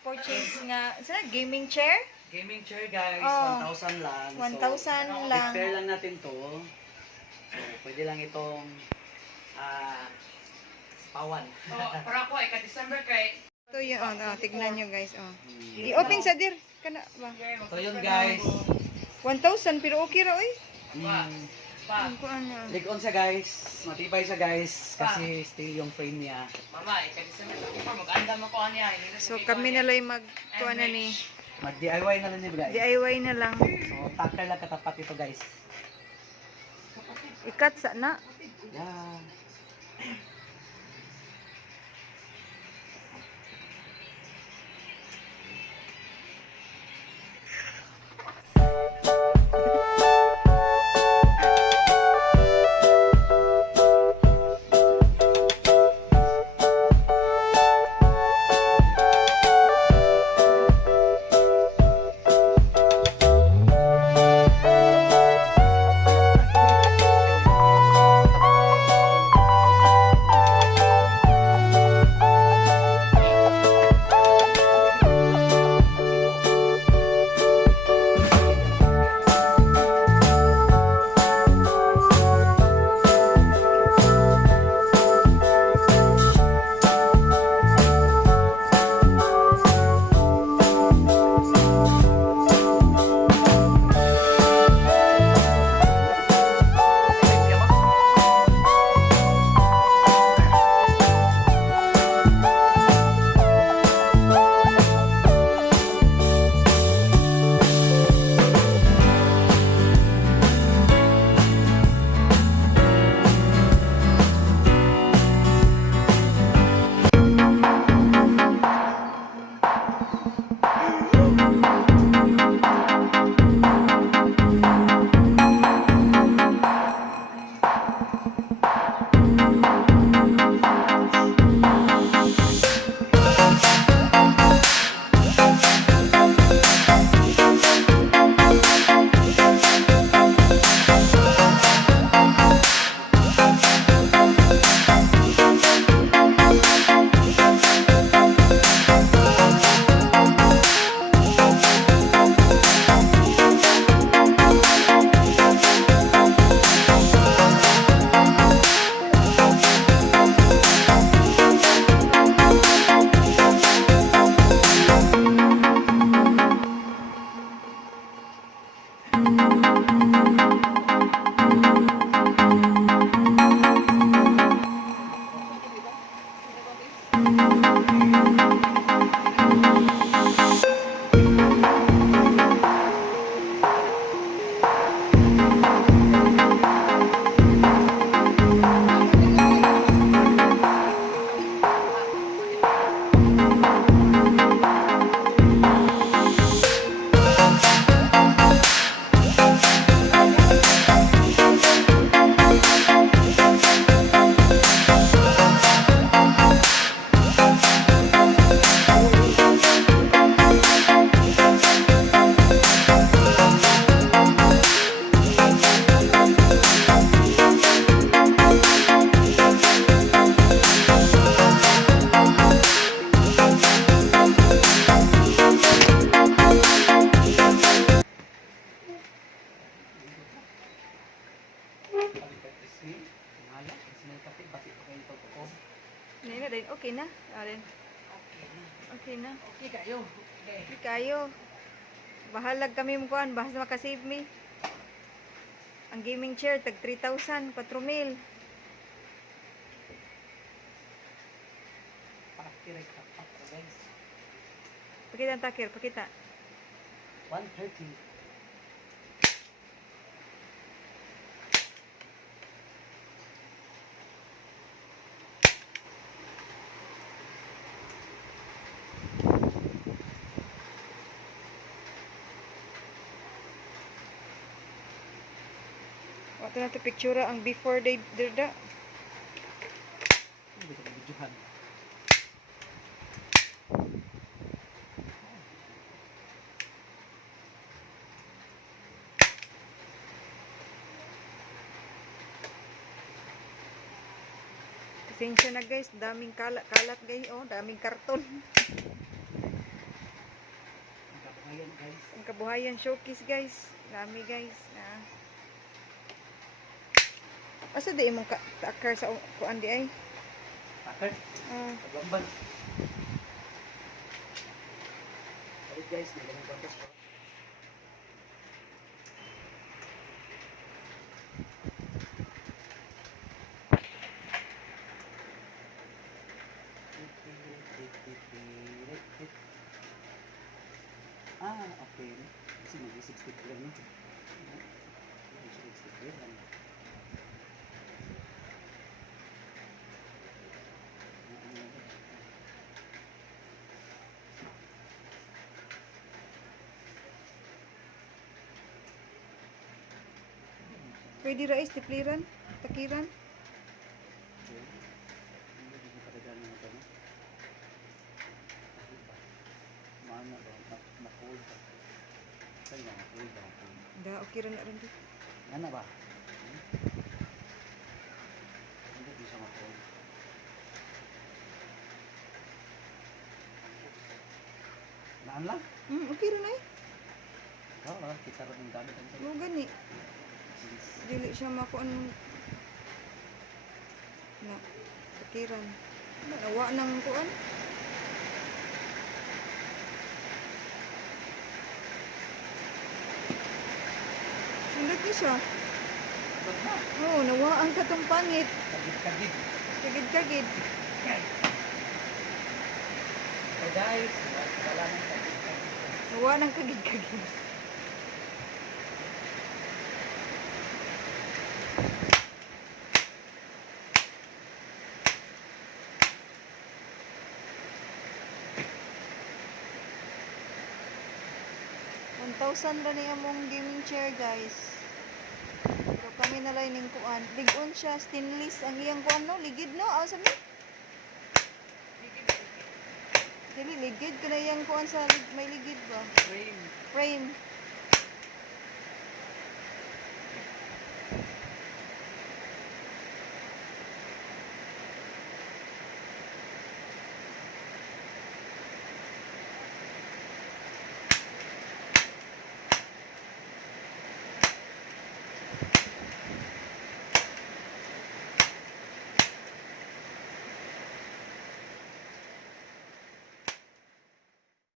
purchase nga sa gaming chair. Gaming chair guys, Oh. 1,000 lang. 1,000 so, lang. i-pair lang natin to. So, pwede lang itong pawan. Para ko ay ka-December kay Ito yung, tignan nyo guys. I-open sa dir. Kana ba? So yun guys. 1,000 pero okay ra oy. pa. Ang kuan na. Lig-on siya guys. Matibay siya guys. Kasi steel yung frame niya. Mama, ay ka-December ko mag-anda mo ko niya. So kami na lang kuan na ni Mag-DIY na lang niya guys. DIY na lang. So, tacker lang katapat ito guys. Ikat sa na. Yeah. Nina din okay na. Alin. Okay na. Okay kayo. Okay kayo. Bahalag kami mo kuan, basta makasave me. Ang gaming chair tag 3,000, 4,000. Pakita ang takir, pakita. 130. Wato na to picture ang before they dirda. Pasensya na guys, daming kalat guys, oh, daming karton. Ang kabuhayan showcase guys. Dami guys. Asa di imong takar sa kuan di ay? Takot. Ah, Paglamban. Balik guys, may ganang kontes po. Ah, okay. Kasi mag-63 lang, no? Mag-63 lang. pwede ra is tipliran, takiran. Okay. Hindi ko katagyan ng ito, no? Maano ba? Ma-fold ba? Saan ba? Ma-fold ba? Da okay ra na rin di. Ano ba? Hindi ko siya ma-fold. Naan lang? Okay ra na eh. Oo, kita rin yung gamit. Mo gani. Dili siya makuan na takiran. Nawa nang kuan. Sunod ni siya. Ba't na? Oo, nawa ang katong pangit. Kagid-kagid. Kagid-kagid. So guys, wala nang kagid-kagid. Nawa nang kagid-kagid. $1,000 ra ni among gaming chair guys. Pero kami na lang ning kuan. Ligon siya, stainless ang iyang kuan no, ligid no. Aw sabi? Dili ligid kana iyang kuan sa may ligid ba? Frame. Frame.